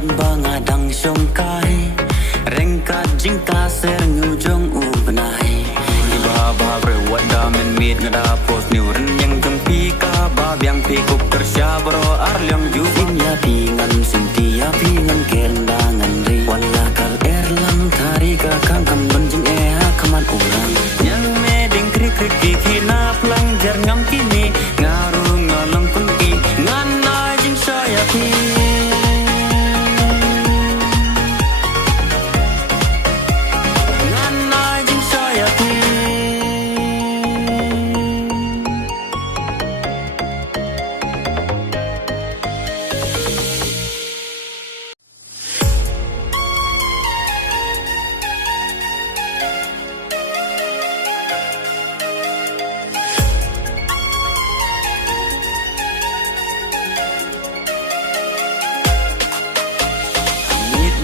kan bangadang syongkai rengkat jingka ser ngujong ubenai iba babre wada men mit ngada pos niuren yang jengpi ka babyang pikup kersya bro arlyang jubin ya pingan sintia pingan kendangan ri wala kal erlang tari ka kangkam benjing kaman urang yang meding krik krik kikina plang jar ngam kini ngaru ngalong kunki ngana jing saya pi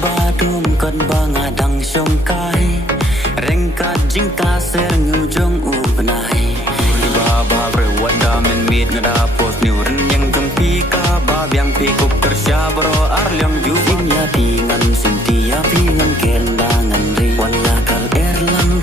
badum kan bangadang syongkai rengkat jingka ser ngujong ubenai iba babre wada men mit ngada pos niuren yang jengpi ka babyang pikup kersya bro arlyang jubin ya pingan sintia pingan kendangan ri wala kal erlang